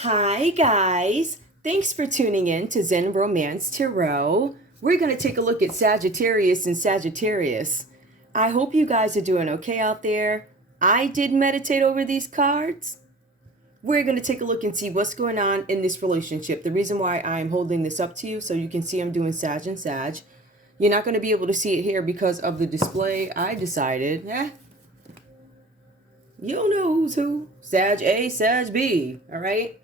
Hi guys, thanks for tuning in to Zen Romance Tarot. We're going to take a look at Sagittarius and Sagittarius. I hope you guys are doing okay out there. I did meditate over these cards. We're going to take a look and see what's going on in this relationship. The reason why I'm holding this up to you so you can see I'm doing Sag and Sag. You're not going to be able to see it here because of the display. I decided, you don't know who's who. Sag A, Sag B, all right?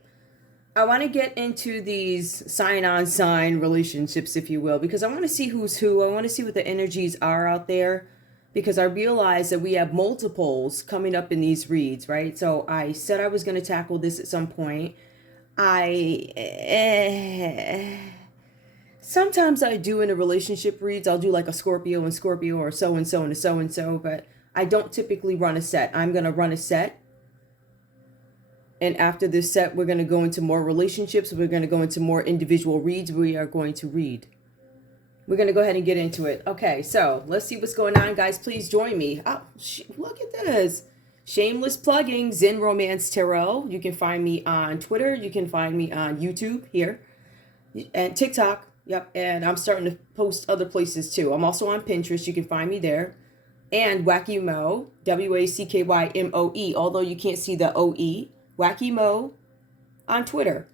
I want to get into these sign-on-sign relationships, if you will, because I want to see who's who. I want to see what the energies are out there, because I realize that we have multiples coming up in these reads, right? So I said I was going to tackle this at some point. Sometimes I do in a relationship reads. I'll do like a Scorpio and Scorpio or so-and-so and a so-and-so, but I don't typically run a set. I'm going to run a set. And after this set, we're going to go into more relationships. We're going to go into more individual reads. We are going to read. We're going to go ahead and get into it. Okay, so let's see what's going on, guys. Please join me. Oh, look at this. Shameless plugging, Zen Romance Tarot. You can find me on Twitter. You can find me on YouTube here. And TikTok. Yep, and I'm starting to post other places too. I'm also on Pinterest. You can find me there. And wackymoe, WACKYMOE, although you can't see the OE. wackymoe on Twitter.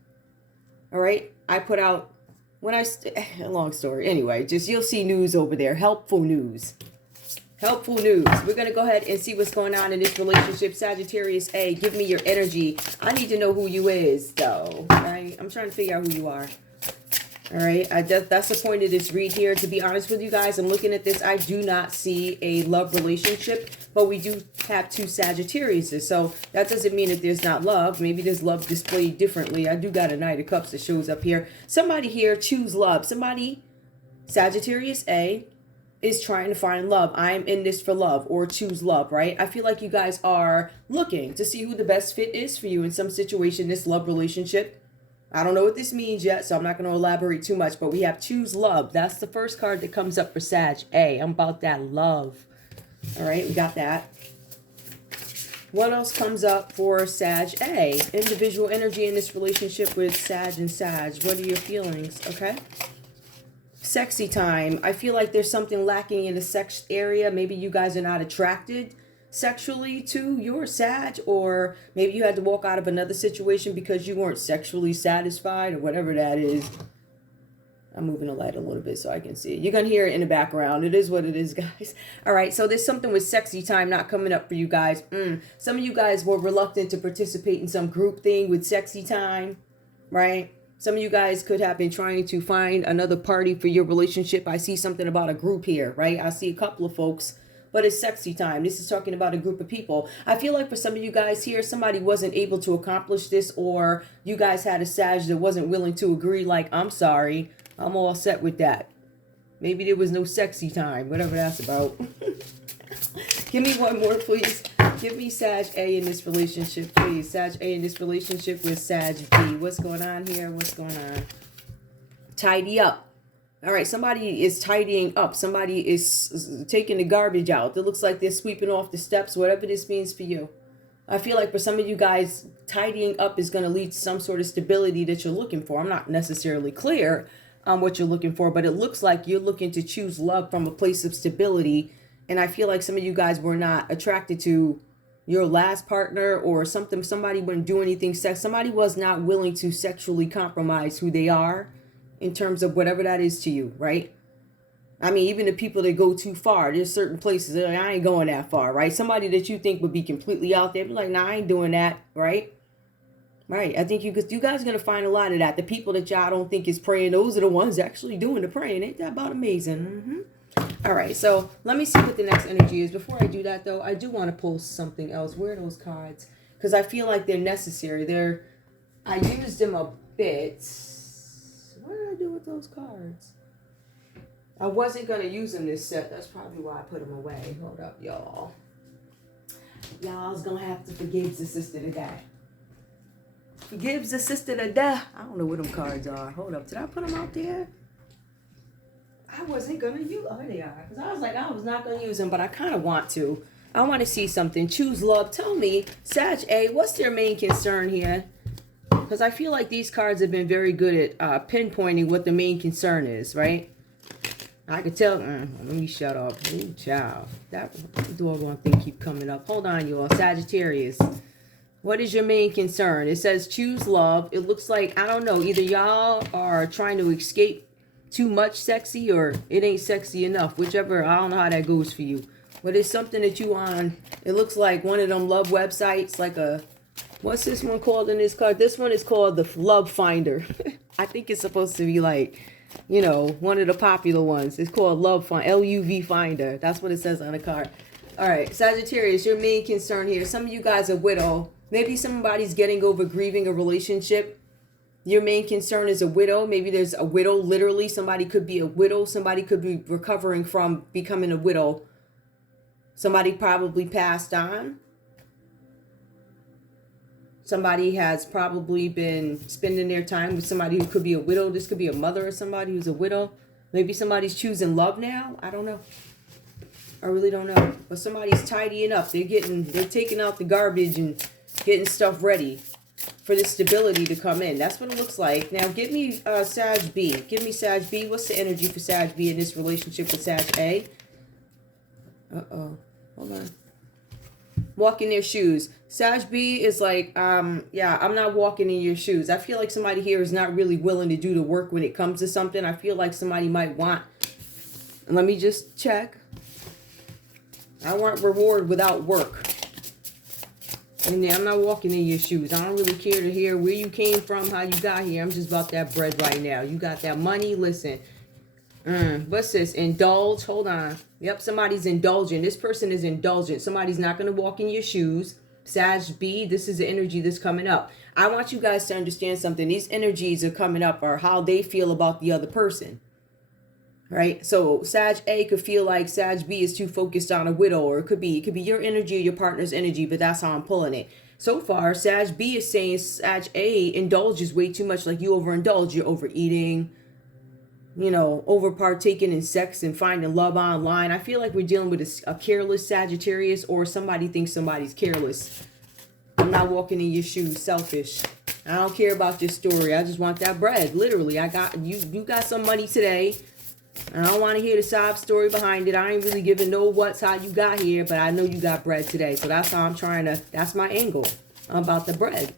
All right, I put out a long story. Anyway, just you'll see news over there. Helpful news. Helpful news. We're going to go ahead and see what's going on in this relationship. Sagittarius A, give me your energy. I need to know who you is, though. All right, I'm trying to figure out who you are. All right, that's the point of this read here. To be honest with you guys, I'm looking at this. I do not see a love relationship, but we do have two Sagittariuses. So that doesn't mean that there's not love. Maybe there's love displayed differently. I do got a Knight of Cups that shows up here. Somebody here choose love. Somebody, Sagittarius A, is trying to find love. I'm in this for love or choose love, right? I feel like you guys are looking to see who the best fit is for you in some situation, this love relationship. I don't know what this means yet, so I'm not going to elaborate too much, but we have choose love. That's the first card that comes up for Sag A. I'm about that love. All right, we got that. What else comes up for Sag A? Individual energy in this relationship with Sag and Sag. What are your feelings? Okay. Sexy time. I feel like there's something lacking in the sex area. Maybe you guys are not attracted sexually to your Sag, or maybe you had to walk out of another situation because you weren't sexually satisfied or whatever that is. I'm moving the light a little bit so I can see it. You're going to hear it in the background. It is what it is, guys. All right, so there's something with sexy time not coming up for you guys. Some of you guys were reluctant to participate in some group thing with sexy time, right? Some of you guys could have been trying to find another party for your relationship. I see something about a group here, right? I see a couple of folks, but it's sexy time. This is talking about a group of people. I feel like for some of you guys here, somebody wasn't able to accomplish this, or you guys had a Sag that wasn't willing to agree, like, I'm sorry, I'm all set with that. Maybe there was no sexy time, whatever that's about. Give me one more, please. Give me Sag A in this relationship, please. Sag A in this relationship with Sag B. What's going on here? What's going on? Tidy up. All right, somebody is tidying up. Somebody is taking the garbage out. It looks like they're sweeping off the steps, whatever this means for you. I feel like for some of you guys, tidying up is going to lead to some sort of stability that you're looking for. I'm not necessarily clear on what you're looking for, but it looks like you're looking to choose love from a place of stability. And I feel like some of you guys were not attracted to your last partner or something. Somebody wouldn't do anything somebody was not willing to sexually compromise who they are in terms of whatever that is to you, right? I mean, even the people that go too far, there's certain places that I ain't going that far, right? Somebody that you think would be completely out there, be like, nah, I ain't doing that, right? Right. I think you guys are going to find a lot of that. The people that y'all don't think is praying, those are the ones actually doing the praying. Ain't that about amazing? All right, so let me see what the next energy is. Before I do that, though, I do want to pull something else. Where are those cards? Because I feel like they're necessary. I used them a bit. What did I do with those cards? I wasn't going to use them this set. That's probably why I put them away. Hold up, y'all. Y'all's going to have to forgive the sister to die. Forgive the sister to die. I don't know where them cards are. Hold up. Did I put them out there? I wasn't going to use them. Oh, they are. Because I was like, I was not going to use them, but I kind of want to. I want to see something. Choose love. Tell me, Sag A, what's their main concern here? Because I feel like these cards have been very good at pinpointing what the main concern is, right? I could tell. Let me shut up. Ooh, child. That doggone thing keep coming up. Hold on, y'all. Sagittarius. What is your main concern? It says choose love. It looks like, I don't know, either y'all are trying to escape too much sexy or it ain't sexy enough. Whichever. I don't know how that goes for you. But it's something that you on. It looks like one of them love websites, like a... What's this one called in this card? This one is called the Love Finder. I think it's supposed to be like, you know, one of the popular ones. It's called Love Finder, LUV Finder. That's what it says on the card. All right, Sagittarius, your main concern here. Some of you guys are widow. Maybe somebody's getting over grieving a relationship. Your main concern is a widow. Maybe there's a widow, literally. Somebody could be a widow. Somebody could be recovering from becoming a widow. Somebody probably passed on. Somebody has probably been spending their time with somebody who could be a widow. This could be a mother of somebody who's a widow. Maybe somebody's choosing love now. I don't know. I really don't know. But somebody's tidying up. They're taking out the garbage and getting stuff ready for this stability to come in. That's what it looks like. Now, give me Sag B. Give me Sag B. What's the energy for Sag B in this relationship with Sag A? Uh-oh. Hold on. Walk in their shoes. Sag B is like, yeah, I'm not walking in your shoes. I feel like somebody here is not really willing to do the work when it comes to something. I feel like somebody might want, let me just check. I want reward without work. And yeah, I'm not walking in your shoes. I don't really care to hear where you came from, how you got here. I'm just about that bread right now. You got that money? Listen. What's this? Indulge. Hold on. Yep, somebody's indulgent. This person is indulgent. Somebody's not going to walk in your shoes. Sag B, this is the energy that's coming up. I want you guys to understand something. These energies are coming up are how they feel about the other person. Right? So Sag A could feel like Sag B is too focused on a widow, or it could be your energy or your partner's energy, but that's how I'm pulling it. So far, Sag B is saying Sag A indulges way too much, like you overindulge, you're overeating, you know, over partaking in sex and finding love online. I feel like we're dealing with a careless Sagittarius, or somebody thinks somebody's careless. I'm not walking in your shoes, selfish. I don't care about your story. I just want that bread. Literally, I got you got some money today. I don't want to hear the sob story behind it. I ain't really giving no what's how you got here, but I know you got bread today. So that's how I'm trying to, that's my angle. I'm about the bread.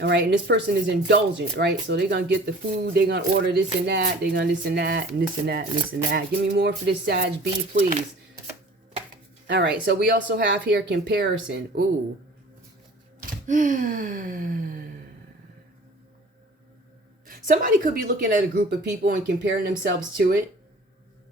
All right, and this person is indulgent, right? So they're going to get the food. They're going to order this and that. They're going to this and that and this and that and this and that. Give me more for this Sag B, please. All right, so we also have here comparison. Ooh. Somebody could be looking at a group of people and comparing themselves to it.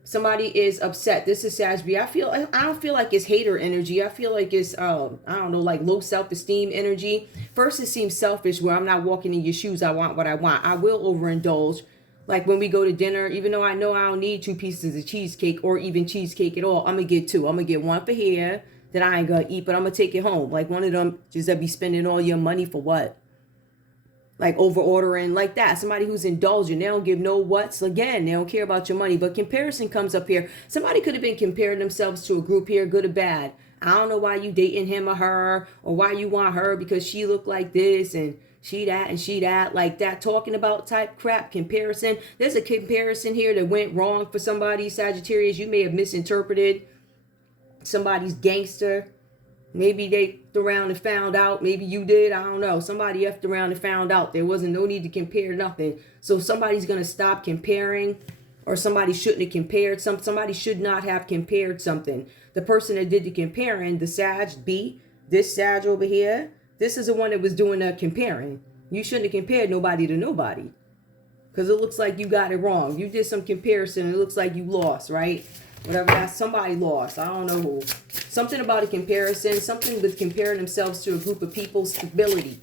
Somebody is upset. This is Sag B. I don't feel like it's hater energy. I feel like it's, I don't know, like low self-esteem energy. First, it seems selfish where I'm not walking in your shoes. I want what I want. I will overindulge. Like when we go to dinner, even though I know I don't need 2 pieces of cheesecake or even cheesecake at all, I'm going to get 2. I'm going to get 1 for here that I ain't going to eat, but I'm going to take it home. Like one of them, just that be spending all your money for what? Like over ordering like that. Somebody who's indulgent. They don't give no what's. Again, they don't care about your money. But comparison comes up here. Somebody could have been comparing themselves to a group here, good or bad. I don't know why you dating him or her, or why you want her because she looked like this and she that and she that, like that talking about type crap. Comparison. There's a comparison here that went wrong for somebody, Sagittarius. You may have misinterpreted somebody's gangster. Maybe they effed around and found out. Maybe you did. I don't know. Somebody effed around and found out. There wasn't no need to compare nothing. So somebody's going to stop comparing, or somebody shouldn't have compared something. Somebody should not have compared something. The person that did the comparing, the Sag B, this Sag over here, this is the one that was doing the comparing. You shouldn't have compared nobody to nobody, because it looks like you got it wrong. You did some comparison. It looks like you lost, right? Whatever that, somebody lost. I don't know who. Something about a comparison. Something with comparing themselves to a group of people. Stability.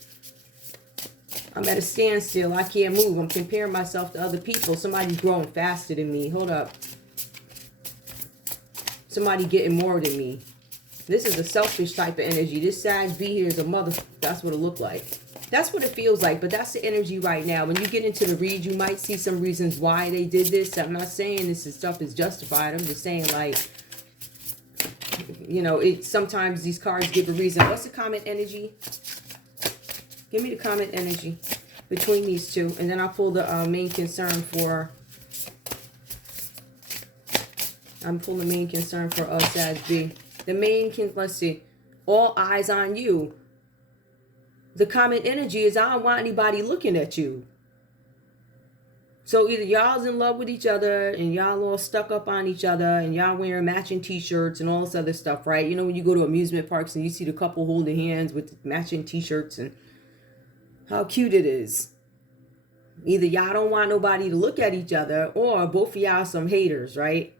I'm at a standstill. I can't move. I'm comparing myself to other people. Somebody's growing faster than me. Hold up. Somebody getting more than me. This is a selfish type of energy. This Sag B here is a mother. That's what it looked like. That's what it feels like, but that's the energy right now. When you get into the read, you might see some reasons why they did this. I'm not saying this stuff is justified. I'm just saying, like, you know, sometimes these cards give a reason. What's the common energy? Give me the common energy between these two. And then I'll pull the main concern for... I'm pulling the main concern for Sag B. The main, let's see. All eyes on you. The common energy is I don't want anybody looking at you. So either y'all's in love with each other and y'all all stuck up on each other and y'all wearing matching t-shirts and all this other stuff, right? You know, when you go to amusement parks and you see the couple holding hands with matching t-shirts and how cute it is. Either y'all don't want nobody to look at each other, or both of y'all some haters, right?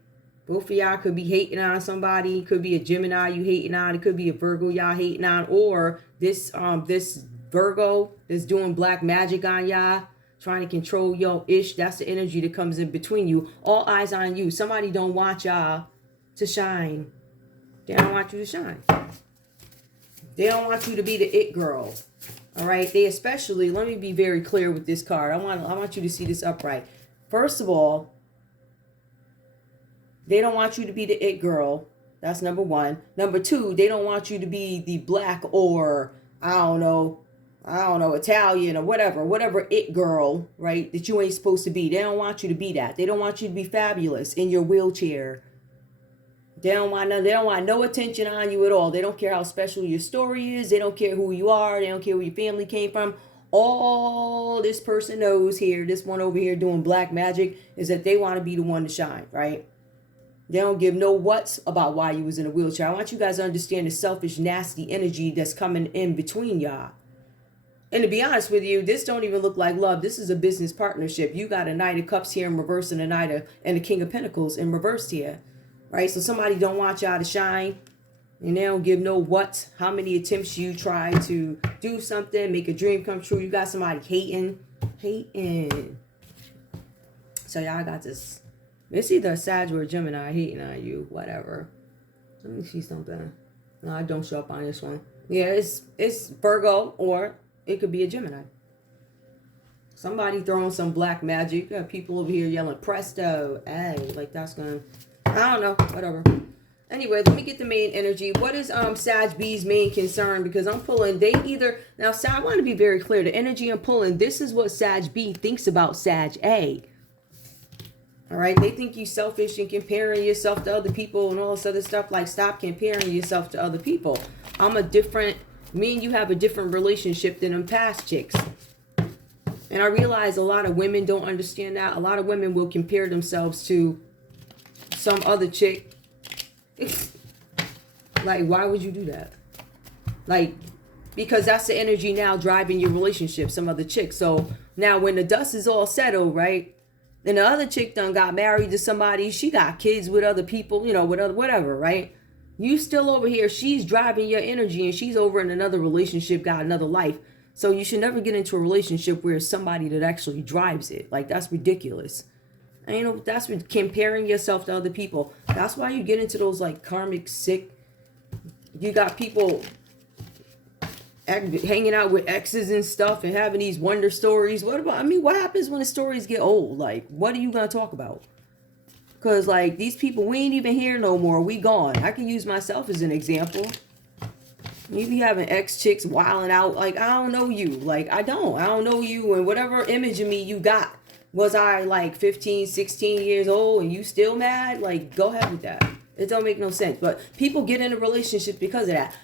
Both of y'all could be hating on somebody. It could be a Gemini you hating on. It could be a Virgo y'all hating on. Or this Virgo is doing black magic on y'all, trying to control your ish. That's the energy that comes in between you. All eyes on you. Somebody don't want y'all to shine. They don't want you to shine. They don't want you to be the it girl. All right. They especially, let me be very clear with this card. I want you to see this upright. First of all, they don't want you to be the it girl. That's number one. Number two, they don't want you to be the black or I don't know, Italian or whatever it girl, right? That you ain't supposed to be. They don't want you to be that. They don't want you to be fabulous in your wheelchair. They don't want no attention on you at all. They don't care how special your story is. They don't care who you are. They don't care where your family came from. All this person knows here, this one over here doing black magic, is that they want to be the one to shine, right? They don't give no what's about why you was in a wheelchair. I want you guys to understand the selfish, nasty energy that's coming in between y'all. And to be honest with you, this don't even look like love. This is a business partnership. You got a Knight of Cups here in reverse and a King of Pentacles in reverse here. Right? So somebody don't want y'all to shine. And they don't give no what, how many attempts you try to do something, make a dream come true. You got somebody hating. So y'all got this. It's either a Sag or a Gemini hating on you, whatever. Let me see something. No, I don't show up on this one. Yeah, it's Virgo, or it could be a Gemini. Somebody throwing some black magic. You got people over here yelling presto. Hey, like that's gonna, I don't know, whatever. Anyway, let me get the main energy. What is Sag B's main concern? Because I'm pulling, now I want to be very clear. The energy I'm pulling, this is what Sag B thinks about Sag A. All right, they think you selfish and comparing yourself to other people and all this other stuff. Like, stop comparing yourself to other people. Me and you have a different relationship than them past chicks. And I realize a lot of women don't understand that. A lot of women will compare themselves to some other chick. Like, why would you do that? Like, because that's the energy now driving your relationship, some other chick. So now when the dust is all settled, right? And the other chick done got married to somebody. She got kids with other people, you know, with other whatever, right? You still over here. She's driving your energy and she's over in another relationship, got another life. So you should never get into a relationship where it's somebody that actually drives it. Like, that's ridiculous. And, you know, that's what comparing yourself to other people. That's why you get into those like karmic sick. You got people hanging out with exes and stuff and having these wonder stories. What happens when the stories get old? Like, what are you going to talk about? Because, like, these people, we ain't even here no more. We gone. I can use myself as an example. You be having ex-chicks wilding out. Like, I don't know you. Like, I don't know you. And whatever image of me you got, was I, like, 15, 16 years old and you still mad? Like, go ahead with that. It don't make no sense. But people get in a relationship because of that.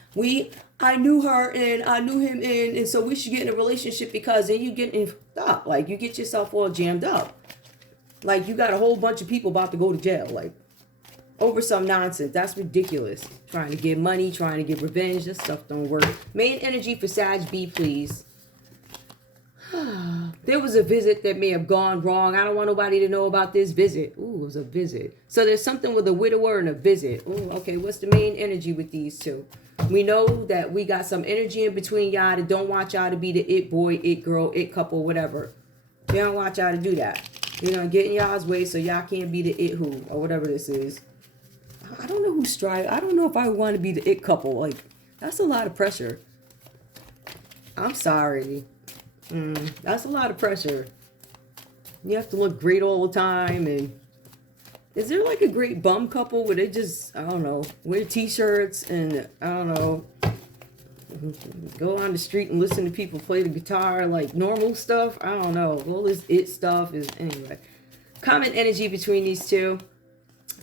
I knew her and I knew him and so we should get in a relationship because then you get in up. Like, you get yourself all jammed up. Like, you got a whole bunch of people about to go to jail. Like, over some nonsense. That's ridiculous. Trying to get money, trying to get revenge. This stuff don't work. Main energy for Sag B, please. There was a visit that may have gone wrong. I don't want nobody to know about this visit. Ooh, it was a visit. So there's something with a widower and a visit. Ooh, okay, what's the main energy with these two? We know that we got some energy in between y'all that don't want y'all to be the it boy, it girl, it couple, whatever. They don't want y'all to do that. You're going to get in y'all's way so y'all can't be the it who or whatever this is. I don't know who's striving. I don't know if I want to be the it couple. Like, that's a lot of pressure. I'm sorry. That's a lot of pressure. You have to look great all the time. And is there like a great bum couple where they just, I don't know, wear t-shirts and I don't know, go on the street and listen to people play the guitar like normal stuff. I don't know. All this it stuff is, anyway. Common energy between these two.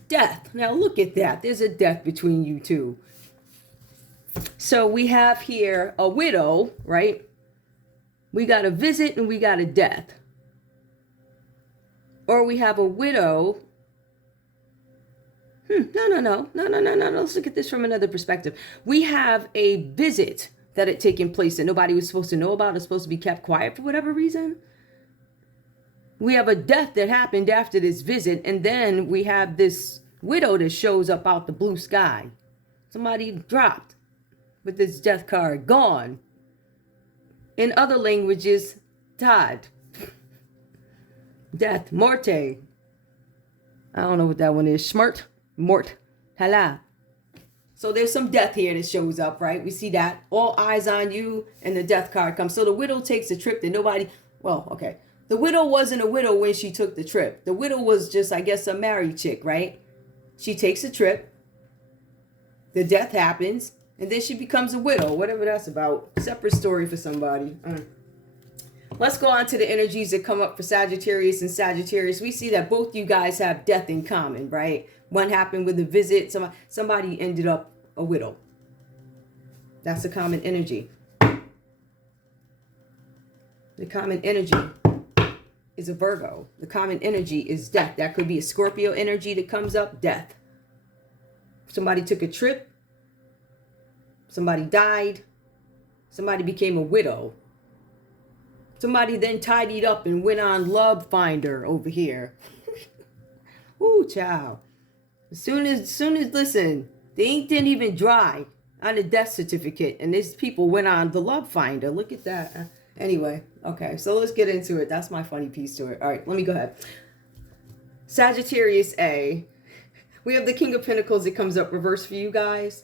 Death. Now look at that. There's a death between you two. So we have here a widow, right? We got a visit and we got a death. Or we have a widow. No. Let's look at this from another perspective. We have a visit that had taken place that nobody was supposed to know about. It's supposed to be kept quiet for whatever reason. We have a death that happened after this visit. And then we have this widow that shows up out the blue sky. Somebody dropped with this death card. Gone. In other languages, died. Death. Morte. I don't know what that one is. Schmert. Mort. Hala. So there's some death here that shows up, right? We see that. All eyes on you, and the death card comes. So the widow takes a trip that nobody... Well, okay. The widow wasn't a widow when she took the trip. The widow was just, I guess, a married chick, right? She takes a trip. The death happens. And then she becomes a widow. Whatever that's about. Separate story for somebody. Let's go on to the energies that come up for Sagittarius and Sagittarius. We see that both you guys have death in common, right? One happened with a visit. Somebody ended up a widow. That's a common energy. The common energy is a Virgo. The common energy is death. That could be a Scorpio energy that comes up. Death. Somebody took a trip. Somebody died. Somebody became a widow. Somebody then tidied up and went on Love Finder over here. Ooh, child. As soon as, listen, the ink didn't even dry on the death certificate. And these people went on the Love Finder. Look at that. Anyway, okay, so let's get into it. That's my funny piece to it. All right, let me go ahead. Sagittarius A. We have the King of Pentacles that comes up reverse for you guys.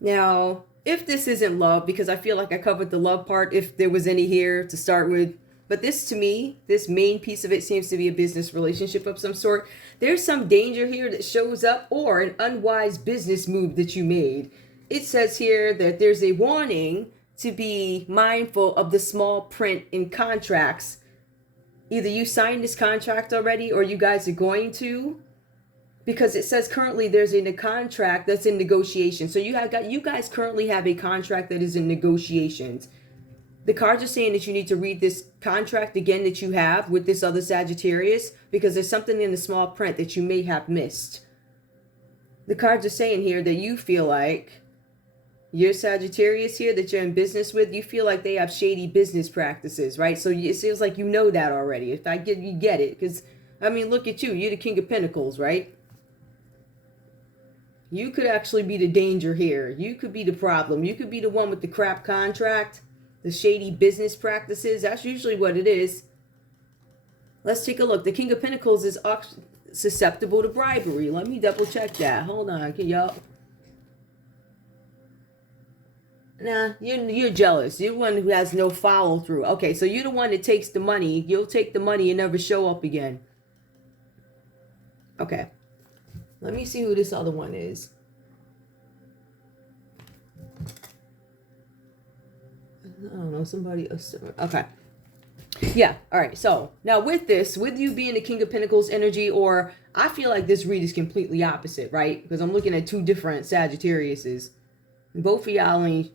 Now, if this isn't love, because I feel like I covered the love part, if there was any here to start with. But this, to me, this main piece of it seems to be a business relationship of some sort. There's some danger here that shows up, or an unwise business move that you made. It says here that there's a warning to be mindful of the small print in contracts. Either you signed this contract already, or you guys are going to. Because it says currently there's a contract that's in negotiation. So you guys currently have a contract that is in negotiations. The cards are saying that you need to read this contract again that you have with this other Sagittarius, because there's something in the small print that you may have missed. The cards are saying here that you feel like your Sagittarius here that you're in business with, you feel like they have shady business practices, right? So it seems like you know that already. If you get it. Because, I mean, look at you. You're the King of Pentacles, right? You could actually be the danger here. You could be the problem. You could be the one with the crap contract, the shady business practices. That's usually what it is. Let's take a look. The King of Pentacles is susceptible to bribery. Let me double check that. Hold on. Can y'all... Nah, you're jealous. You're the one who has no follow through. Okay, so you're the one that takes the money. You'll take the money and never show up again. Okay. Let me see who this other one is. I don't know, somebody. Okay. Yeah, all right. So now with you being the King of Pentacles energy, or I feel like this read is completely opposite, right? Because I'm looking at two different Sagittariuses. Both of y'all only...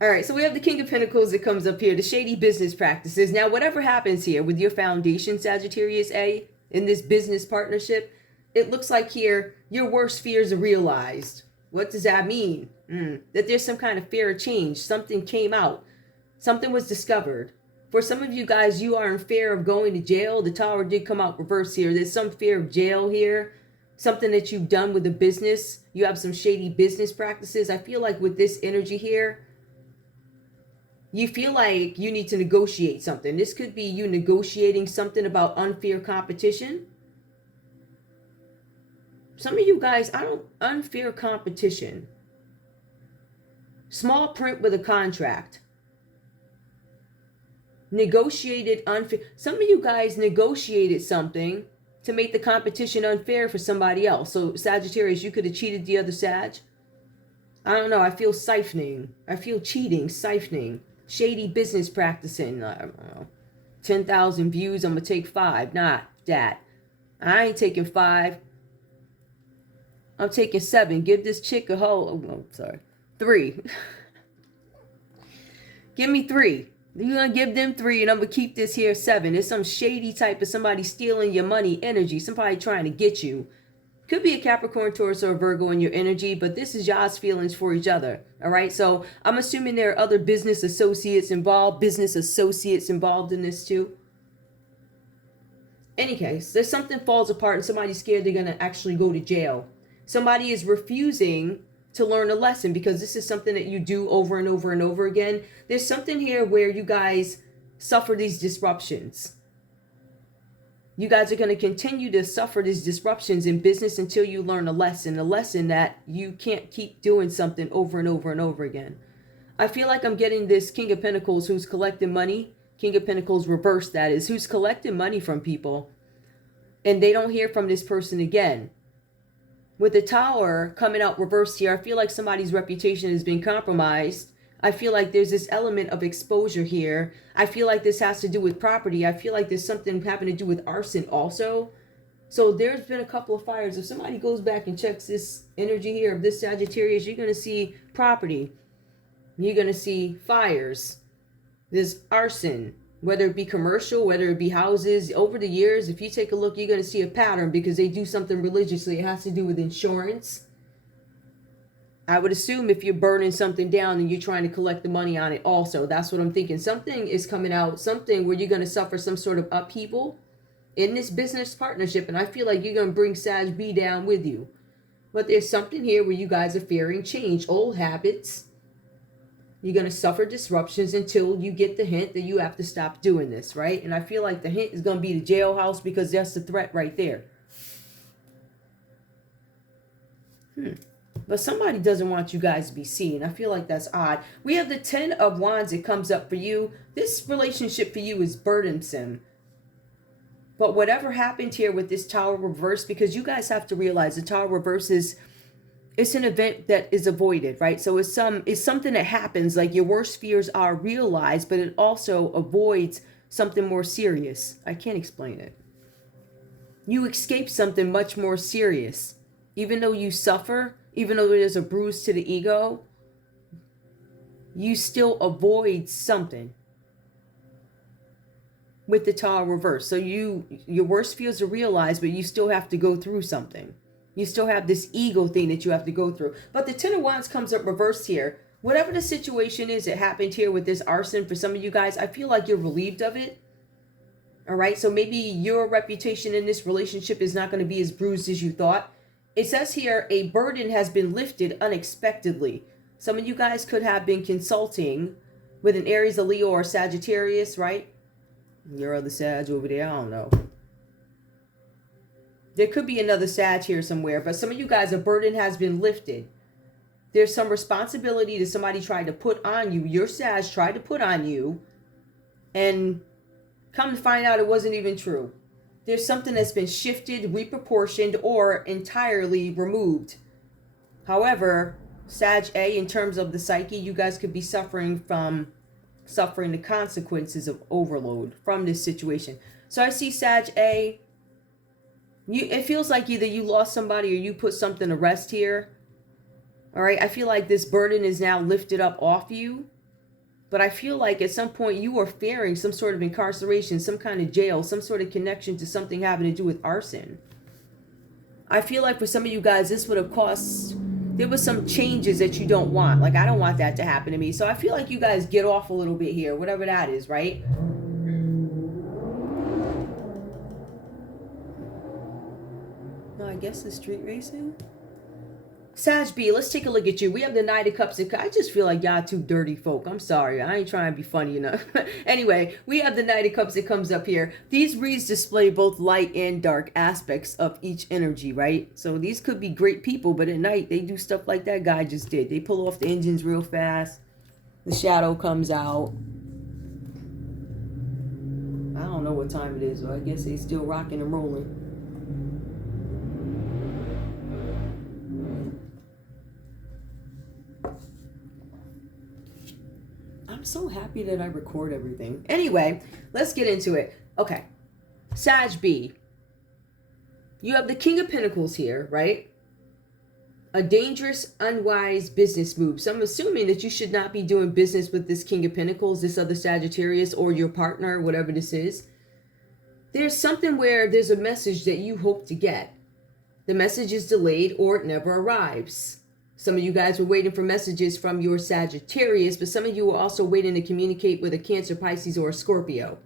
All right, so we have the King of Pentacles that comes up here, the shady business practices. Now, whatever happens here with your foundation, Sagittarius A, in this business partnership, it looks like here your worst fears are realized. What does that mean? That there's some kind of fear of change. Something came out. Something was discovered. For some of you guys, you are in fear of going to jail. The Tower did come out reverse here. There's some fear of jail here. Something that you've done with the business. You have some shady business practices. I feel like with this energy here, you feel like you need to negotiate something. This could be you negotiating something about unfair competition. Some of you guys, unfair competition. Small print with a contract. Negotiated unfair. Some of you guys negotiated something to make the competition unfair for somebody else. So Sagittarius, you could have cheated the other Sag. I don't know. I feel siphoning. I feel cheating, siphoning, shady business practicing. I don't know. 10,000 views, I'm going to take 5. Not that. I ain't taking 5. I'm taking 7. Give this chick a whole, oh, sorry, 3. Give me 3. You're going to give them 3 and I'm going to keep this here 7. It's some shady type of somebody stealing your money energy. Somebody trying to get you. Could be a Capricorn, Taurus, or a Virgo in your energy, but this is y'all's feelings for each other. All right. So I'm assuming there are other business associates involved in this too. Any case, there's something falls apart and somebody's scared they're going to actually go to jail. Somebody is refusing to learn a lesson because this is something that you do over and over and over again. There's something here where you guys suffer these disruptions. You guys are going to continue to suffer these disruptions in business until you learn a lesson that you can't keep doing something over and over and over again. I feel like I'm getting this King of Pentacles who's collecting money. King of Pentacles reverse, that is, who's collecting money from people. And they don't hear from this person again. With the Tower coming out reversed here, I feel like somebody's reputation has been compromised. I feel like there's this element of exposure here. I feel like this has to do with property. I feel like there's something having to do with arson also. So there's been a couple of fires. If somebody goes back and checks this energy here of this Sagittarius, you're going to see property. You're going to see fires. There's arson, whether it be commercial, whether it be houses. Over the years, if you take a look, you're going to see a pattern because they do something religiously. It has to do with insurance. I would assume if you're burning something down and you're trying to collect the money on it also. That's what I'm thinking. Something is coming out, something where you're going to suffer some sort of upheaval in this business partnership. And I feel like you're going to bring Sag B down with you. But there's something here where you guys are fearing change, old habits. You're going to suffer disruptions until you get the hint that you have to stop doing this, right? And I feel like the hint is going to be the jailhouse because that's the threat right there. But somebody doesn't want you guys to be seen. I feel like that's odd. We have the 10 of Wands. It comes up for you. This relationship for you is burdensome. But whatever happened here with this Tower reverse, because you guys have to realize the Tower reverse is, it's an event that is avoided, right? So it's something that happens, like your worst fears are realized, but it also avoids something more serious. I can't explain it. You escape something much more serious. Even though you suffer, even though there's a bruise to the ego, you still avoid something with the Tower reverse. So your worst fears are realized, but you still have to go through something. You still have this ego thing that you have to go through. But the 10 of Wands comes up reversed here. Whatever the situation is that happened here with this arson, for some of you guys, I feel like you're relieved of it. All right, so maybe your reputation in this relationship is not going to be as bruised as you thought. It says here, a burden has been lifted unexpectedly. Some of you guys could have been consulting with an Aries, a Leo, or Sagittarius, right? Your other Sag over there, I don't know. There could be another Sag here somewhere, but some of you guys, a burden has been lifted. There's some responsibility that somebody tried to put on you. Your Sag tried to put on you, and come to find out it wasn't even true. There's something that's been shifted, reproportioned, or entirely removed. However, Sag A, in terms of the psyche, you guys could be suffering the consequences of overload from this situation. So I see Sag A. It feels like either you lost somebody or you put something to rest here. All right. I feel like this burden is now lifted up off you. But I feel like at some point you are fearing some sort of incarceration, some kind of jail, some sort of connection to something having to do with arson. I feel like for some of you guys, this would have cost, there was some changes that you don't want. Like, I don't want that to happen to me. So I feel like you guys get off a little bit here, whatever that is, right? No, I guess the street racing. Sag B, let's take a look at you. We have the Knight of Cups. I just feel like y'all two dirty folk. I'm sorry. I ain't trying to be funny enough. Anyway, we have the Knight of Cups that comes up here. These reads display both light and dark aspects of each energy, right? So these could be great people, but at night they do stuff like that guy just did. They pull off the engines real fast. The shadow comes out. I don't know what time it is, so I guess they still rocking and rolling. I'm so happy that I record everything. Anyway, let's get into it. Okay. Sag B. You have the King of Pentacles here, right? A dangerous, unwise business move. So I'm assuming that you should not be doing business with this King of Pentacles, this other Sagittarius, or your partner, whatever this is. There's something where there's a message that you hope to get. The message is delayed or it never arrives. Some of you guys were waiting for messages from your Sagittarius, but some of you were also waiting to communicate with a Cancer, Pisces, or a Scorpio.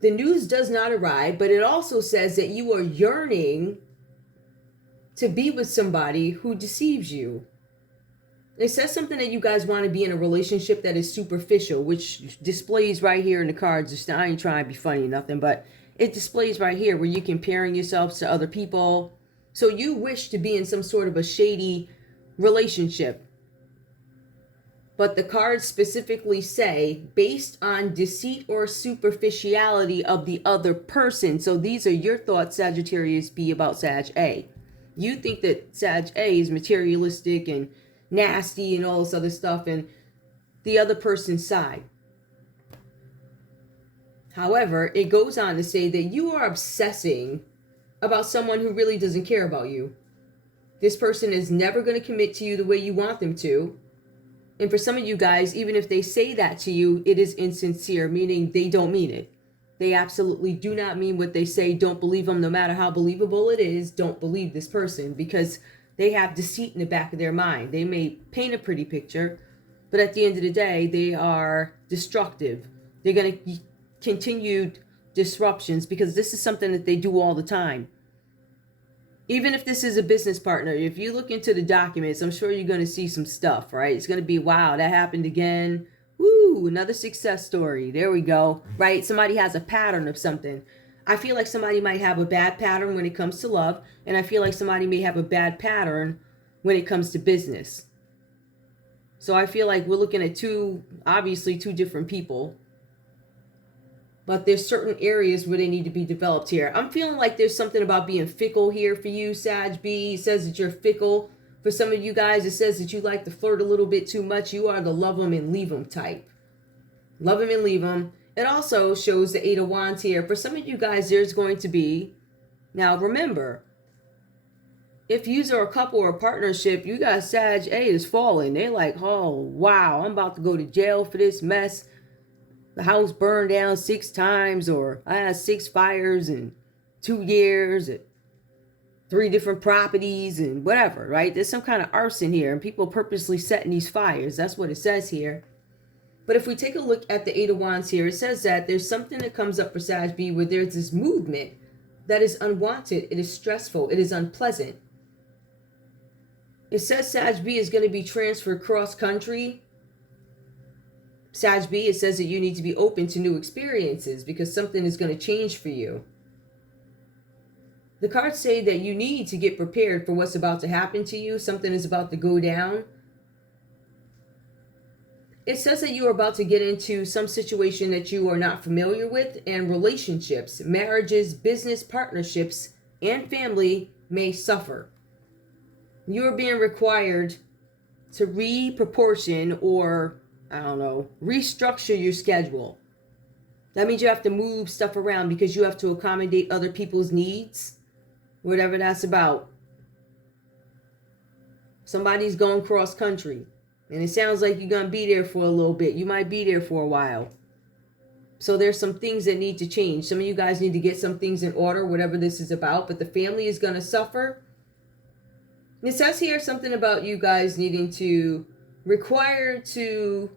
The news does not arrive, but it also says that you are yearning to be with somebody who deceives you. It says something that you guys want to be in a relationship that is superficial, which displays right here in the cards. I ain't trying to be funny or nothing, but it displays right here where you're comparing yourselves to other people. So you wish to be in some sort of a shady relationship. But the cards specifically say, based on deceit or superficiality of the other person. So these are your thoughts, Sagittarius B, about Sag A. You think that Sag A is materialistic and nasty and all this other stuff, and the other person's side. However, it goes on to say that you are obsessing about someone who really doesn't care about you. This person is never going to commit to you the way you want them to. And for some of you guys, even if they say that to you, it is insincere, meaning they don't mean it. They absolutely do not mean what they say. Don't believe them, no matter how believable it is. Don't believe this person, because they have deceit in the back of their mind. They may paint a pretty picture, but at the end of the day, they are destructive. They're going to continue disruptions, because this is something that they do all the time. Even if this is a business partner, if you look into the documents, I'm sure you're going to see some stuff, right? It's going to be, wow, that happened again. Woo, another success story. There we go, right? Somebody has a pattern of something. I feel like somebody might have a bad pattern when it comes to love, and I feel like somebody may have a bad pattern when it comes to business. So I feel like we're looking at obviously two different people. But there's certain areas where they need to be developed here. I'm feeling like there's something about being fickle here for you, Sag B. It says that you're fickle. For some of you guys, it says that you like to flirt a little bit too much. You are the love them and leave them type. Love them and leave them. It also shows the 8 of Wands here. For some of you guys, there's going to be... Now, remember, if you are a couple or a partnership, you got Sag A is falling. They're like, oh, wow, I'm about to go to jail for this mess. The house burned down 6 times, or I had 6 fires in 2 years at 3 different properties and whatever, right? There's some kind of arson here, and people purposely setting these fires. That's what it says here. But if we take a look at the 8 of Wands here, it says that there's something that comes up for Sag B where there's this movement that is unwanted. It is stressful. It is unpleasant. It says Sag B is going to be transferred cross-country. Sag B, it says that you need to be open to new experiences because something is going to change for you. The cards say that you need to get prepared for what's about to happen to you. Something is about to go down. It says that you are about to get into some situation that you are not familiar with, and relationships, marriages, business partnerships, and family may suffer. You are being required to reproportion or, I don't know, restructure your schedule. That means you have to move stuff around because you have to accommodate other people's needs, whatever that's about. Somebody's going cross country, and it sounds like you're going to be there for a little bit. You might be there for a while. So there's some things that need to change. Some of you guys need to get some things in order, whatever this is about, but the family is going to suffer. It says here something about you guys needing to required to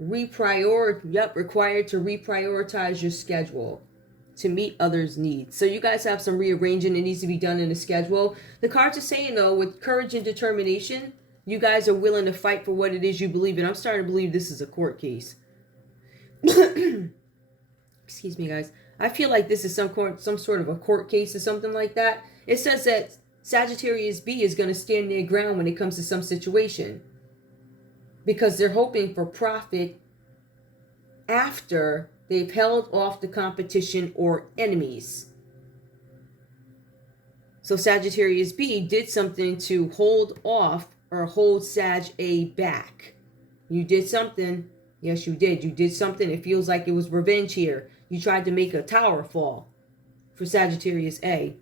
reprioritize your schedule to meet others' needs. So you guys have some rearranging that needs to be done in the schedule. The cards are saying, though, with courage and determination, you guys are willing to fight for what it is you believe in. I'm starting to believe this is a court case. Excuse me, guys. I feel like this is some sort of a court case or something like that. It says that Sagittarius B is going to stand their ground when it comes to some situation, because they're hoping for profit after they've held off the competition or enemies. So Sagittarius B did something to hold off or hold Sag A back. You did something. Yes, you did. You did something. It feels like it was revenge here. You tried to make a tower fall for Sagittarius A.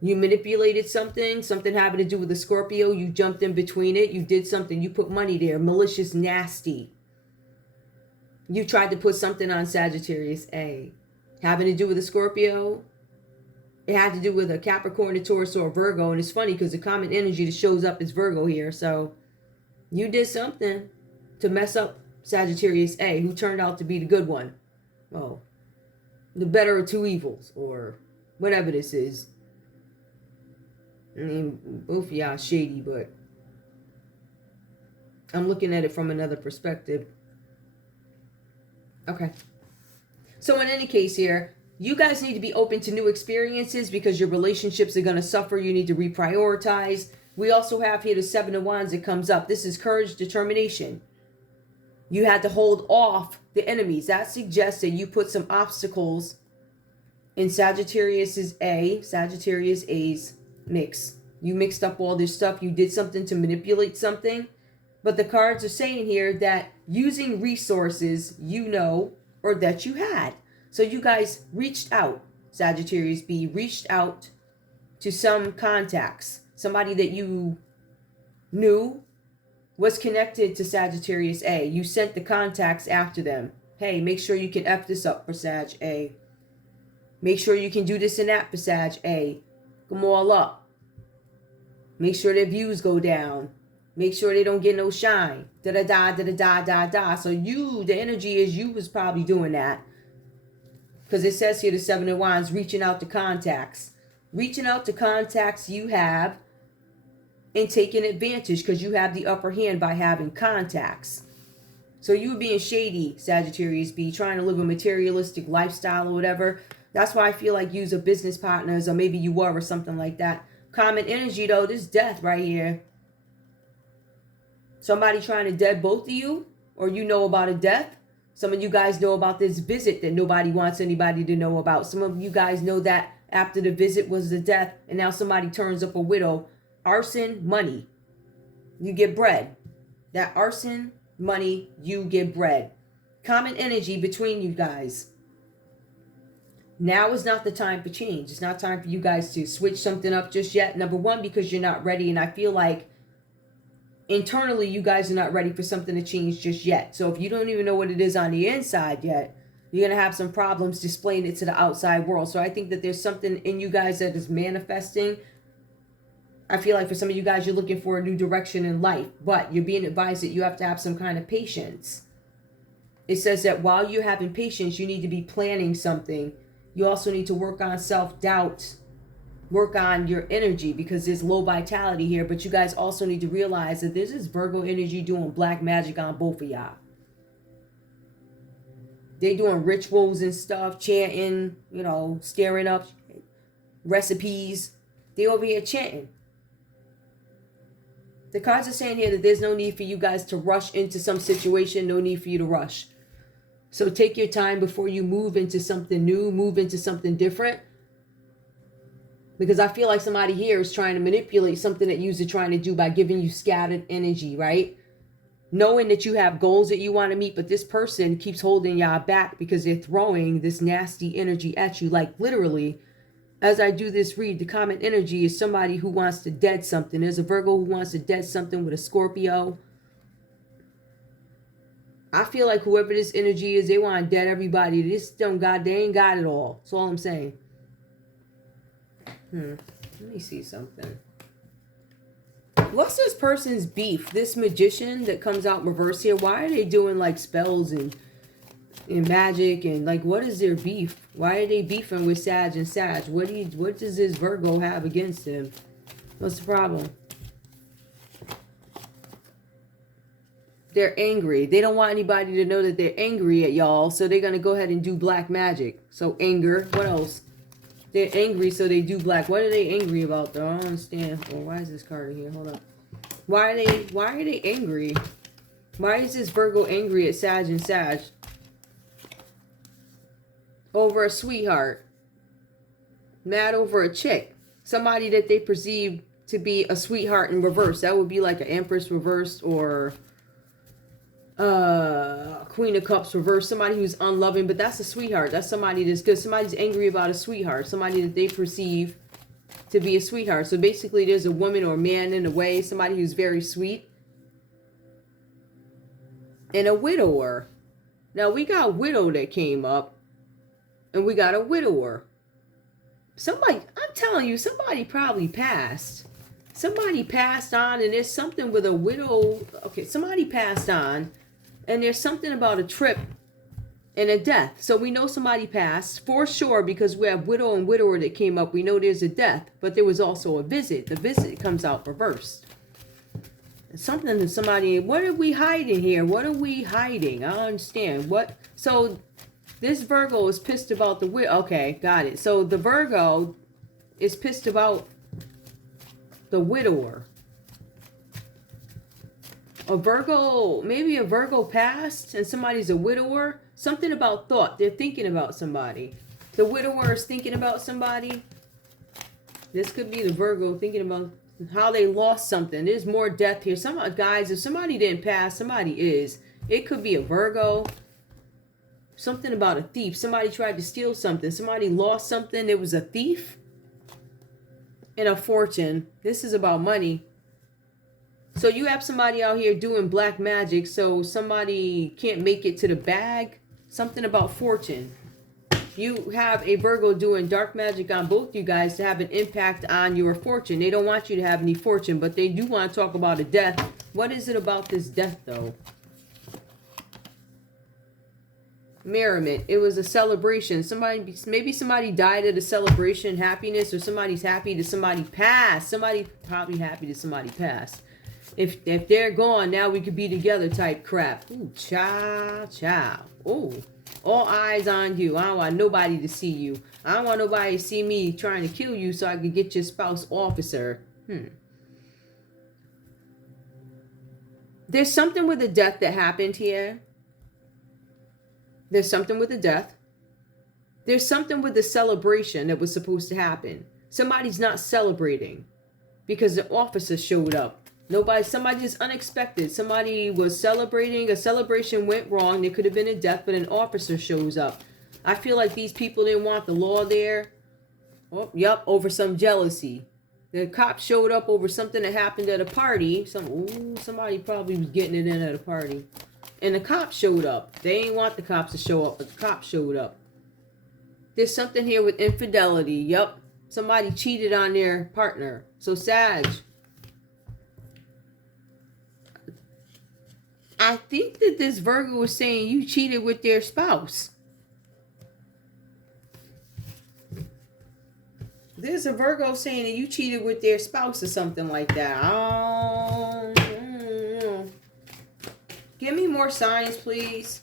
You manipulated something. Something having to do with the Scorpio. You jumped in between it. You did something. You put money there. Malicious, nasty. You tried to put something on Sagittarius A. Having to do with the Scorpio. It had to do with a Capricorn, a Taurus, or a Virgo. And it's funny because the common energy that shows up is Virgo here. So you did something to mess up Sagittarius A, who turned out to be the good one. Well, the better of two evils, or whatever this is. I mean, both of y'all shady, but I'm looking at it from another perspective. Okay. So in any case here, you guys need to be open to new experiences because your relationships are going to suffer. You need to reprioritize. We also have here the Seven of Wands that comes up. This is courage, determination. You had to hold off the enemies. That suggests that you put some obstacles in Sagittarius A's mix. You mixed up all this stuff. You did something to manipulate something. But the cards are saying here that using resources you know or that you had. So you guys reached out, Sagittarius B, reached out to some contacts. Somebody that you knew was connected to Sagittarius A. You sent the contacts after them. Hey, make sure you can F this up for Sag A. Make sure you can do this and that for Sag A. Come all up. Make sure their views go down. Make sure they don't get no shine. Da-da-da, da-da-da, da-da. So you, the energy is you was probably doing that. Because it says here the Seven of Wands, reaching out to contacts. Reaching out to contacts you have and taking advantage because you have the upper hand by having contacts. So you were being shady, Sagittarius B, trying to live a materialistic lifestyle or whatever. That's why I feel like you's a business partners, or maybe you were, or something like that. Common energy though, this death right here. Somebody trying to dead both of you, or you know about a death. Some of you guys know about this visit that nobody wants anybody to know about. Some of you guys know that after the visit was the death, and now somebody turns up a widow. Arson, money. You get bread. That arson, money, you get bread. Common energy between you guys. Now is not the time for change. It's not time for you guys to switch something up just yet. Number one, because you're not ready, and I feel like internally you guys are not ready for something to change just yet. So if you don't even know what it is on the inside yet, you're going to have some problems displaying it to the outside world. So I think that there's something in you guys that is manifesting. I feel like for some of you guys, you're looking for a new direction in life, but you're being advised that you have to have some kind of patience. It says that while you're having patience, you need to be planning something. You also need to work on self-doubt, work on your energy, because there's low vitality here. But you guys also need to realize that this is Virgo energy doing black magic on both of y'all. They doing rituals and stuff, chanting, stirring up recipes. They over here chanting. The cards are saying here that there's no need for you guys to rush into some situation. No need for you to rush. So take your time before you move into something new, move into something different. Because I feel like somebody here is trying to manipulate something that you're trying to do by giving you scattered energy, right? Knowing that you have goals that you want to meet, but this person keeps holding y'all back because they're throwing this nasty energy at you. Like literally, as I do this read, the common energy is somebody who wants to dead something. There's a Virgo who wants to dead something with a Scorpio. I feel like whoever this energy is, they want to dead everybody. They ain't got it all. That's all I'm saying. Let me see something. What's this person's beef? This magician that comes out reverse here. Why are they doing like spells and magic and like what is their beef? Why are they beefing with Sag and Sag? What does this Virgo have against him? What's the problem? They're angry. They don't want anybody to know that they're angry at y'all, so they're gonna go ahead and do black magic. So anger. What else? They're angry, so they do black. What are they angry about, though? I don't understand. Well, why is this card in here? Hold up. Why are they angry? Why is this Virgo angry at Sag and Sag? Over a sweetheart. Mad over a chick. Somebody that they perceive to be a sweetheart in reverse. That would be like an Empress reversed, or Queen of Cups reversed. Somebody who's unloving, but that's a sweetheart. That's somebody that's good. Somebody's angry about a sweetheart. Somebody that they perceive to be a sweetheart. So basically there's a woman or a man in a way. Somebody who's very sweet. And a widower. Now we got widow that came up. And we got a widower. Somebody, I'm telling you, somebody probably passed. Somebody passed on, and there's something with a widow. Okay, somebody passed on, and there's something about a trip and a death. So we know somebody passed for sure, because we have widow and widower that came up. We know there's a death, but there was also a visit. The visit comes out reversed. Something to somebody. What are we hiding here? What are we hiding? I don't understand. What? So this Virgo is pissed about the widow. Okay, got it. So the Virgo is pissed about the widower. A Virgo, maybe a Virgo passed and somebody's a widower. Something about thought. They're thinking about somebody. The widower is thinking about somebody. This could be the Virgo thinking about how they lost something. There's more death here. Some guys, if somebody didn't pass, somebody is. It could be a Virgo. Something about a thief. Somebody tried to steal something. Somebody lost something. It was a thief. And a fortune. This is about money. So you have somebody out here doing black magic, so somebody can't make it to the bag. Something about fortune. You have a Virgo doing dark magic on both you guys to have an impact on your fortune. They don't want you to have any fortune, but they do want to talk about a death. What is it about this death, though? Merriment. It was a celebration. Somebody, maybe somebody died at a celebration, happiness, or somebody's happy that somebody passed. Somebody probably happy that somebody passed. If they're gone, now we could be together type crap. Ooh, ciao. Ooh, all eyes on you. I don't want nobody to see you. I don't want nobody to see me trying to kill you so I could get your spouse officer. There's something with the death that happened here. There's something with the death. There's something with the celebration that was supposed to happen. Somebody's not celebrating because the officer showed up. Somebody just unexpected. Somebody was celebrating. A celebration went wrong. There could have been a death, but an officer shows up. I feel like these people didn't want the law there. Oh, yep, over some jealousy. The cops showed up over something that happened at a party. Somebody probably was getting it in at a party. And the cops showed up. They didn't want the cops to show up, but the cops showed up. There's something here with infidelity. Yup. Somebody cheated on their partner. So Sag, I think that this Virgo was saying you cheated with their spouse. There's a Virgo saying that you cheated with their spouse or something like that. Give me more signs, please.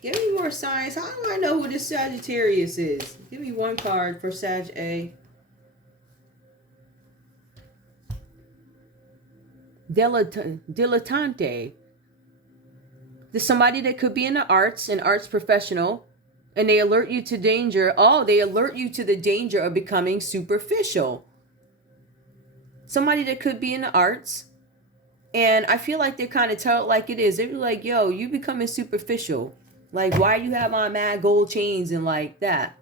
Give me more signs. How do I know who this Sagittarius is? Give me one card for Sag A. Dilettante. There's somebody that could be in the arts, an arts professional, and they alert you to danger. Oh, they alert you to the danger of becoming superficial. Somebody that could be in the arts. And I feel like they kind of tell it like it is. They're like, yo, you becoming superficial. Like, why you have on mad gold chains and like that?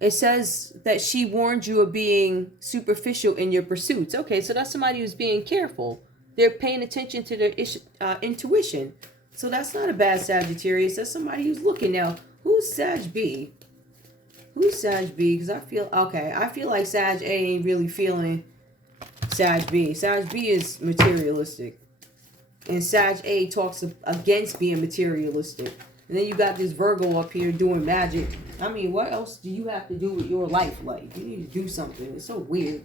It says that she warned you of being superficial in your pursuits. Okay, so that's somebody who's being careful. They're paying attention to their intuition. So that's not a bad Sagittarius. That's somebody who's looking now. Who's Sag B? Who's Sag B? Because I feel like Sag A ain't really feeling Sag B. Sag B is materialistic. And Sag A talks against being materialistic. And then you got this Virgo up here doing magic. I mean, what else do you have to do with your life? Like, you need to do something. It's so weird.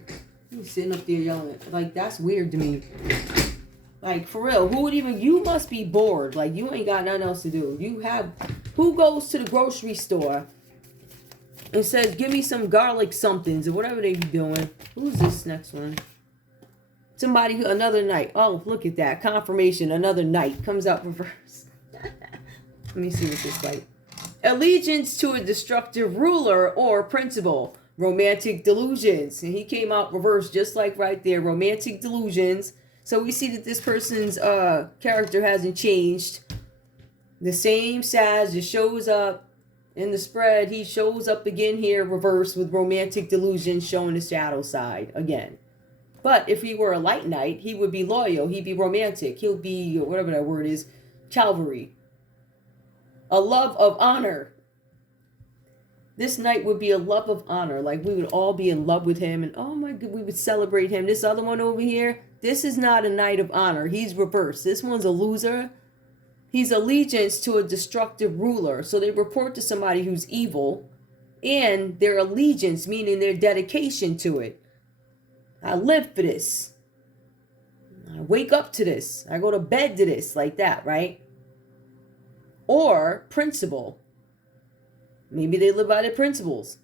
You sitting up there yelling. Like, that's weird to me. Like, for real, you must be bored. Like, you ain't got nothing else to do. Who goes to the grocery store and says, give me some garlic somethings or whatever they be doing? Who's this next one? Somebody who, another night. Oh, look at that. Confirmation, another night. Comes out reverse. Let me see what this like. Allegiance to a destructive ruler or principle. Romantic delusions. And he came out reversed just like right there. Romantic delusions. So we see that this person's character hasn't changed. The same Sag just shows up in the spread. He shows up again here reversed with romantic delusions, showing the shadow side again. But if he were a light knight, he would be loyal. He'd be romantic. He'll be, whatever that word is, chivalry. A love of honor. This knight would be a love of honor. Like we would all be in love with him. And oh my God, we would celebrate him. This other one over here, this is not a knight of honor. He's reversed. This one's a loser. He's allegiance to a destructive ruler. So they report to somebody who's evil. And their allegiance, meaning their dedication to it. I live for this. I wake up to this. I go to bed to this. Like that, right? Or principle. Maybe they live by their principles.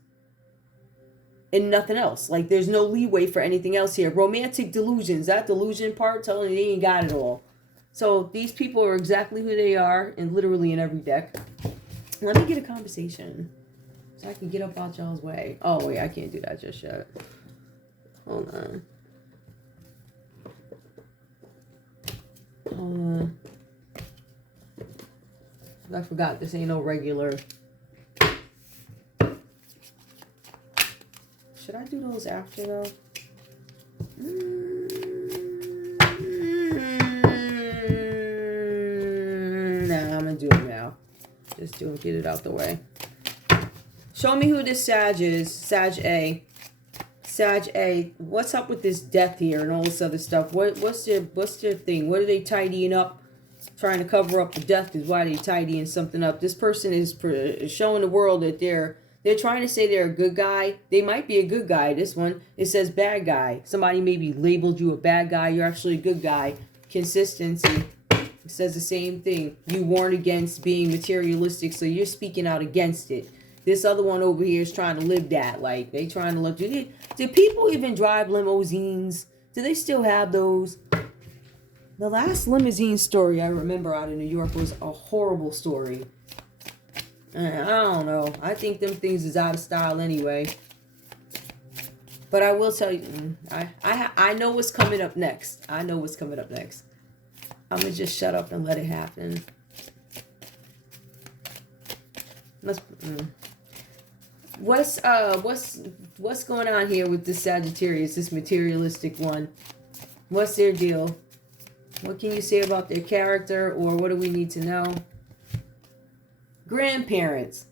And nothing else. Like there's no leeway for anything else here. Romantic delusions. That delusion part telling you they ain't got it all. So these people are exactly who they are. And literally in every deck. Let me get a conversation. So I can get up out y'all's way. Oh wait, I can't do that just yet. Hold on. I forgot this ain't no regular. Should I do those after though? Nah, I'm gonna do it now. Just do it, get it out the way. Show me who this Sag is. Sag A. Sag A. What's up with this death here and all this other stuff? What's their thing? What are they tidying up? Trying to cover up the death is why they tidying something up. This person is showing the world that they're trying to say they're a good guy. They might be a good guy. This one, it says bad guy. Somebody maybe labeled you a bad guy. You're actually a good guy. Consistency. It says the same thing. You warn against being materialistic, so you're speaking out against it. This other one over here is trying to live that. Like, they trying to look. Do people even drive limousines? Do they still have those? The last limousine story I remember out of New York was a horrible story. I don't know. I think them things is out of style anyway. But I will tell you, I know what's coming up next. I know what's coming up next. I'm going to just shut up and let it happen. What's going on here with this Sagittarius, this materialistic one? What's their deal? What can you say about their character, or what do we need to know? Grandparents.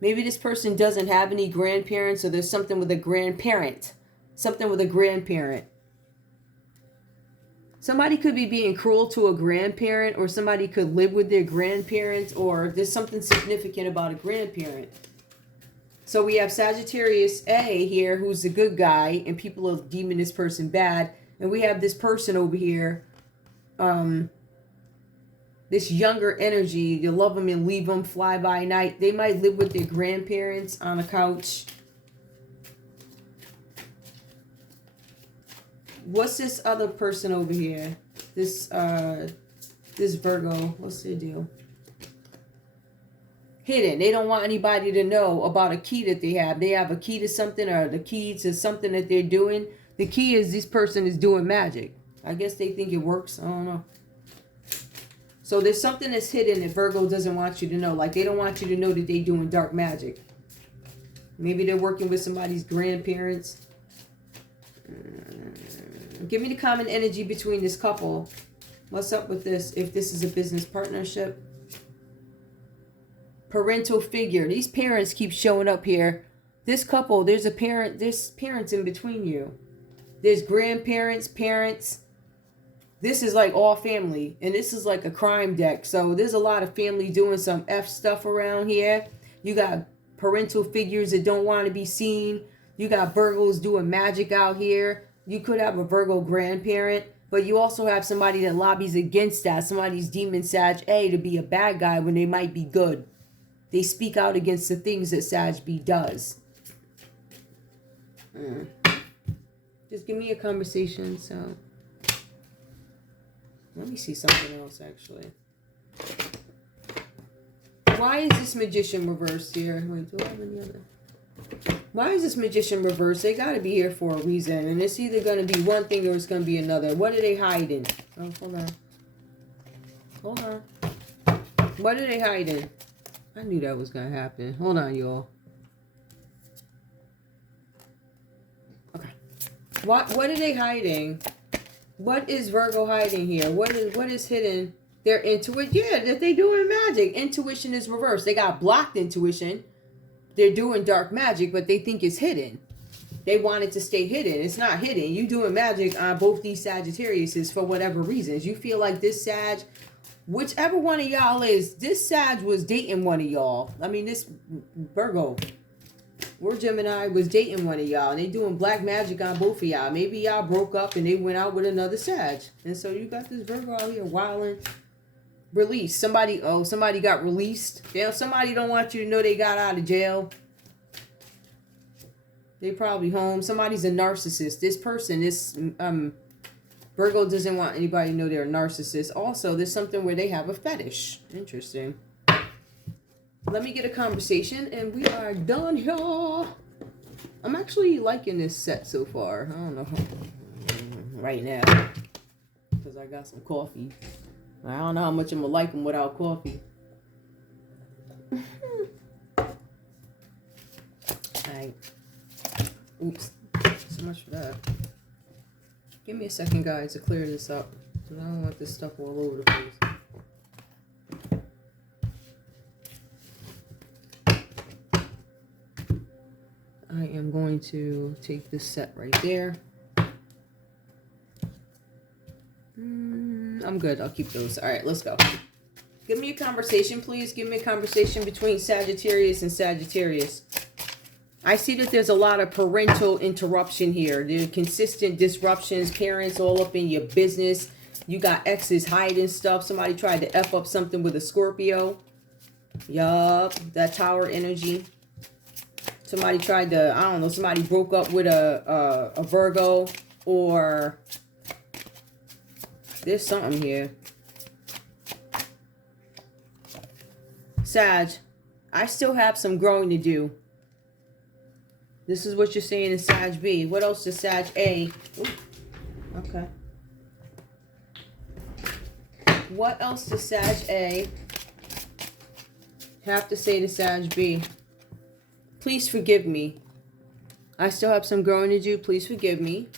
Maybe this person doesn't have any grandparents, or there's something with a grandparent. Something with a grandparent. Somebody could be being cruel to a grandparent, or somebody could live with their grandparents, or there's something significant about a grandparent. So we have Sagittarius A here, who's the good guy, and people are deeming this person bad. And we have this person over here, this younger energy. You love them and leave them, fly by night. They might live with their grandparents on a couch. What's this other person over here? This Virgo. What's their deal? Hidden. They don't want anybody to know about a key that they have. They have a key to something, or the key to something that they're doing. The key is this person is doing magic. I guess they think it works. I don't know. So there's something that's hidden that Virgo doesn't want you to know. Like, they don't want you to know that they're doing dark magic. Maybe they're working with somebody's grandparents. Give me the common energy between this couple. What's up with this? If this is a business partnership. Parental figure. These parents keep showing up here. This couple, there's parents in between you. There's grandparents, parents. This is like all family. And this is like a crime deck. So there's a lot of family doing some F stuff around here. You got parental figures that don't want to be seen. You got Virgos doing magic out here. You could have a Virgo grandparent. But you also have somebody that lobbies against that. Somebody's deeming Sag A to be a bad guy when they might be good. They speak out against the things that Sag B does. Just give me a conversation. So let me see something else, actually. Why is this Magician reversed here? Wait, do I have any other? Why is this Magician reversed? They got to be here for a reason. And it's either going to be one thing or it's going to be another. What are they hiding? Oh, hold on. Hold on. What are they hiding? I knew that was going to happen. Hold on, y'all. Okay. What are they hiding? What is Virgo hiding here? What is hidden? Their intuition. Yeah, that they doing magic. Intuition is reversed. They got blocked intuition. They're doing dark magic, but they think it's hidden. They want it to stay hidden. It's not hidden. You doing magic on both these Sagittariuses for whatever reasons. You feel like this Sag, whichever one of y'all is, this Sag was dating one of y'all. I mean, this Virgo or Gemini was dating one of y'all. And they doing black magic on both of y'all. Maybe y'all broke up and they went out with another Sag. And so you got this Virgo out here wilding. Released. Somebody got released. Yeah, somebody don't want you to know they got out of jail. They probably home. Somebody's a narcissist. This person, this Virgo doesn't want anybody to know they're a narcissist. Also, there's something where they have a fetish. Interesting. Let me get a conversation and we are done, y'all. I'm actually liking this set so far. I don't know right now because I got some coffee. I don't know how much I'm going to like them without coffee. Alright. Oops. So much for that. Give me a second, guys, to clear this up. I don't want this stuff all over the place. I am going to take this set right there. I'm good. I'll keep those. All right, let's go. Give me a conversation, please. Give me a conversation between Sagittarius and Sagittarius. I see that there's a lot of parental interruption here. There are consistent disruptions. Parents all up in your business. You got exes hiding stuff. Somebody tried to F up something with a Scorpio. Yup. That Tower energy. Somebody tried to, I don't know, somebody broke up with a Virgo or... There's something here. Sag, I still have some growing to do. This is what you're saying in Sag B. What else does Sag A? Ooh, okay. What else does Sag A have to say to Sag B? Please forgive me. I still have some growing to do. Please forgive me.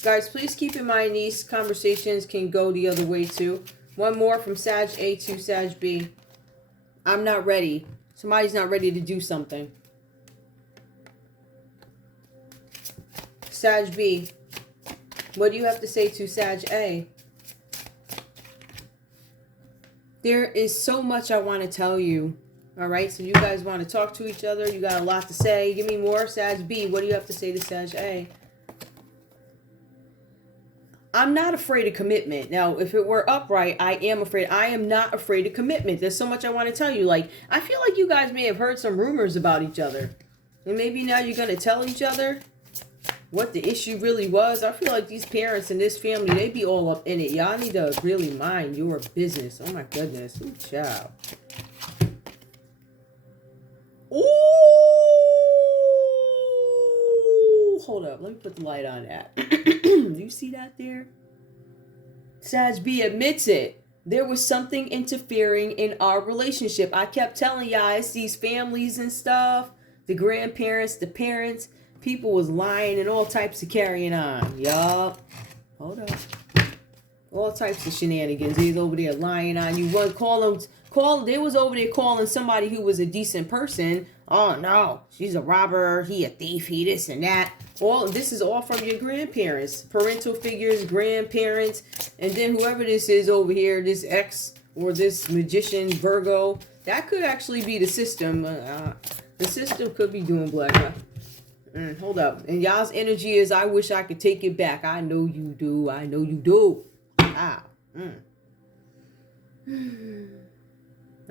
Guys, please keep in mind these conversations can go the other way too. One more from Sag A to Sag B. I'm not ready. Somebody's not ready to do something. Sag B. What do you have to say to Sag A? There is so much I want to tell you. All right, so you guys want to talk to each other. You got a lot to say. Give me more. Sag B. What do you have to say to Sag A? I'm not afraid of commitment. Now, if it were upright, I am afraid. I am not afraid of commitment. There's so much I want to tell you. Like, I feel like you guys may have heard some rumors about each other. And maybe now you're going to tell each other what the issue really was. I feel like these parents and this family, they be all up in it. Y'all need to really mind your business. Oh, my goodness. Ooh, child. Ooh. Hold up. Let me put the light on that. Do you see that there? Sag B admits it. There was something interfering in our relationship. I kept telling y'all, it's these families and stuff. The grandparents, the parents. People was lying and all types of carrying on. Yup. Hold up. All types of shenanigans. They was over there lying on you. One they was over there calling somebody who was a decent person. Oh no, she's a robber, he a thief, he this and that. This is all from your grandparents, parental figures, grandparents, and then whoever this is over here, this ex or this magician Virgo, that could actually be the system. The system could be doing black. Hold up. And y'all's energy is, I wish I could take it back. I know you do. I know you do. Ah.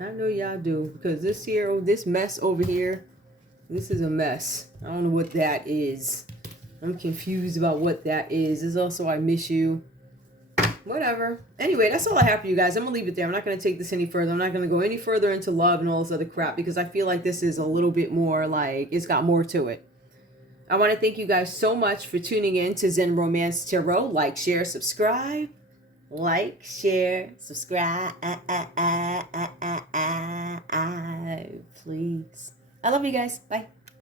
I know y'all do. Because this mess over here, this is a mess. I don't know what that is. I'm confused about what that is. There's also I miss you. Whatever. Anyway, that's all I have for you guys. I'm going to leave it there. I'm not going to take this any further. I'm not going to go any further into love and all this other crap because I feel like this is a little bit more like it's got more to it. I want to thank you guys so much for tuning in to Zen Romance Tarot. Like, share, subscribe. Like, share, subscribe. Please. I love you guys. Bye.